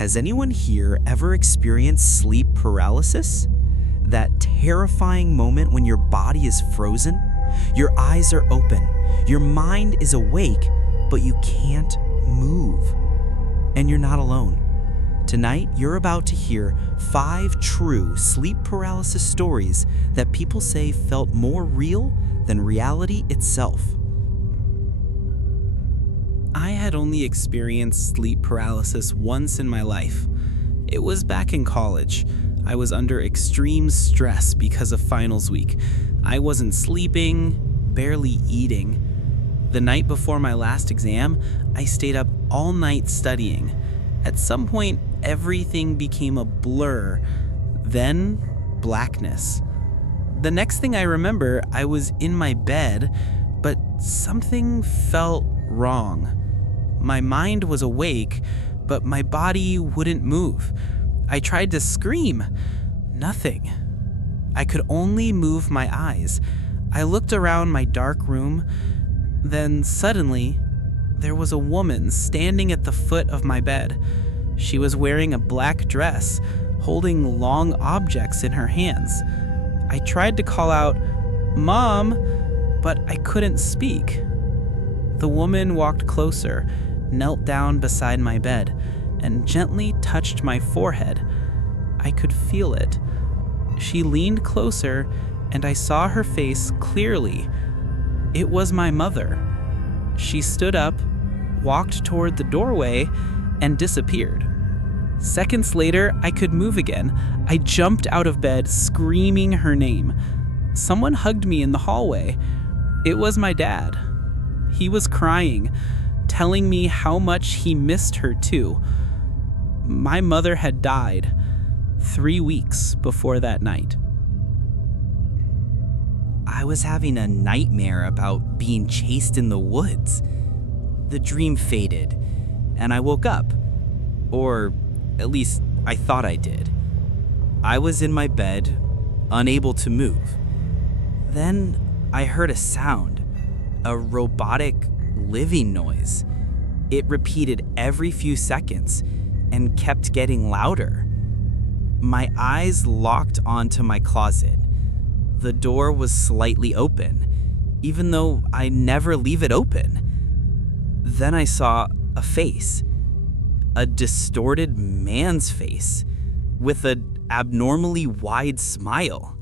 Has anyone here ever experienced sleep paralysis? That terrifying moment when your body is frozen, your eyes are open, your mind is awake, but you can't move. And you're not alone. Tonight, you're about to hear 5 true sleep paralysis stories that people say felt more real than reality itself. I had only experienced sleep paralysis once in my life. It was back in college. I was under extreme stress because of finals week. I wasn't sleeping, barely eating. The night before my last exam, I stayed up all night studying. At some point, everything became a blur. Then, blackness. The next thing I remember, I was in my bed, but something felt wrong. My mind was awake, but my body wouldn't move. I tried to scream. Nothing. I could only move my eyes. I looked around my dark room. Then suddenly, there was a woman standing at the foot of my bed. She was wearing a black dress, holding long objects in her hands. I tried to call out, "Mom," but I couldn't speak. The woman walked closer, knelt down beside my bed, and gently touched my forehead. I could feel it. She leaned closer, and I saw her face clearly. It was my mother. She stood up, walked toward the doorway, and disappeared. Seconds later, I could move again. I jumped out of bed, screaming her name. Someone hugged me in the hallway. It was my dad. He was crying, telling me how much he missed her too. My mother had died 3 weeks before that night. I was having a nightmare about being chased in the woods. The dream faded, and I woke up. Or at least I thought I did. I was in my bed, unable to move. Then I heard a sound, a robotic living noise. It repeated every few seconds and kept getting louder. My eyes locked onto my closet. The door was slightly open, even though I never leave it open. Then I saw a face, a distorted man's face with an abnormally wide smile.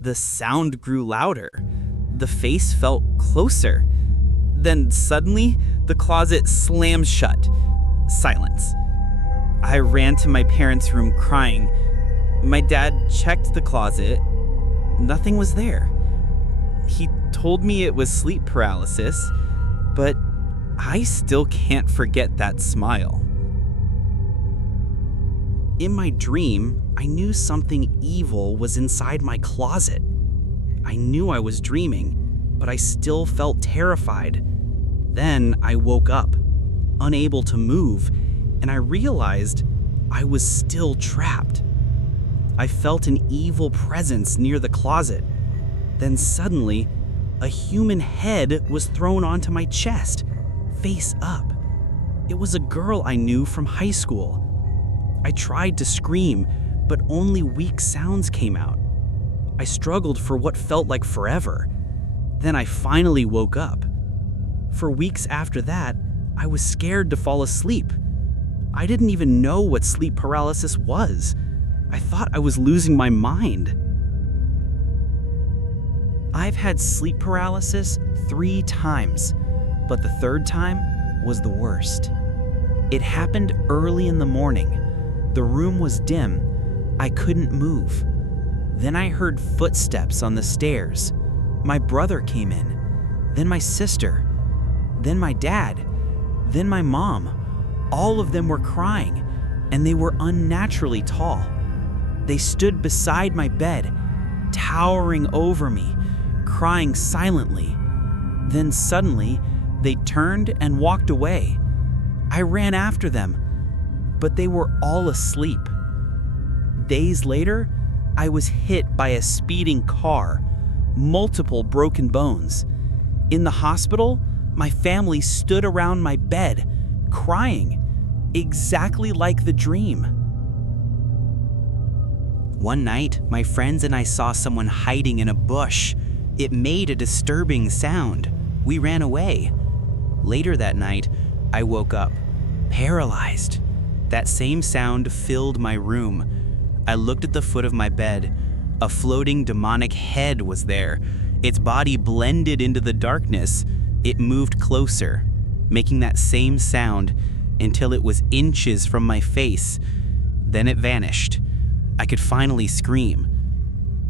The sound grew louder. The face felt closer. Then suddenly, the closet slammed shut. Silence. I ran to my parents' room crying. My dad checked the closet. Nothing was there. He told me it was sleep paralysis, but I still can't forget that smile. In my dream, I knew something evil was inside my closet. I knew I was dreaming, but I still felt terrified. Then I woke up, unable to move, and I realized I was still trapped. I felt an evil presence near the closet. Then suddenly, a human head was thrown onto my chest, face up. It was a girl I knew from high school. I tried to scream, but only weak sounds came out. I struggled for what felt like forever. Then I finally woke up. For weeks after that, I was scared to fall asleep. I didn't even know what sleep paralysis was. I thought I was losing my mind. I've had sleep paralysis 3 times, but the 3rd time was the worst. It happened early in the morning. The room was dim. I couldn't move. Then I heard footsteps on the stairs. My brother came in, then my sister, then my dad, then my mom. All of them were crying, and they were unnaturally tall. They stood beside my bed, towering over me, crying silently. Then suddenly, they turned and walked away. I ran after them, but they were all asleep. Days later, I was hit by a speeding car, multiple broken bones. In the hospital, my family stood around my bed, crying. exactly like the dream. One night, my friends and I saw someone hiding in a bush. It made a disturbing sound. We ran away. Later that night, I woke up, paralyzed. That same sound filled my room. I looked at the foot of my bed. A floating demonic head was there. Its body blended into the darkness. It moved closer, making that same sound until it was inches from my face. Then it vanished. I could finally scream.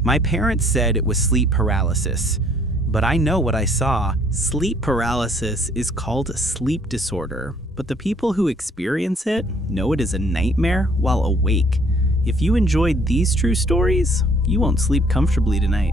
My parents said it was sleep paralysis, but I know what I saw. Sleep paralysis is called a sleep disorder, but the people who experience it know it is a nightmare while awake. If you enjoyed these true stories, you won't sleep comfortably tonight.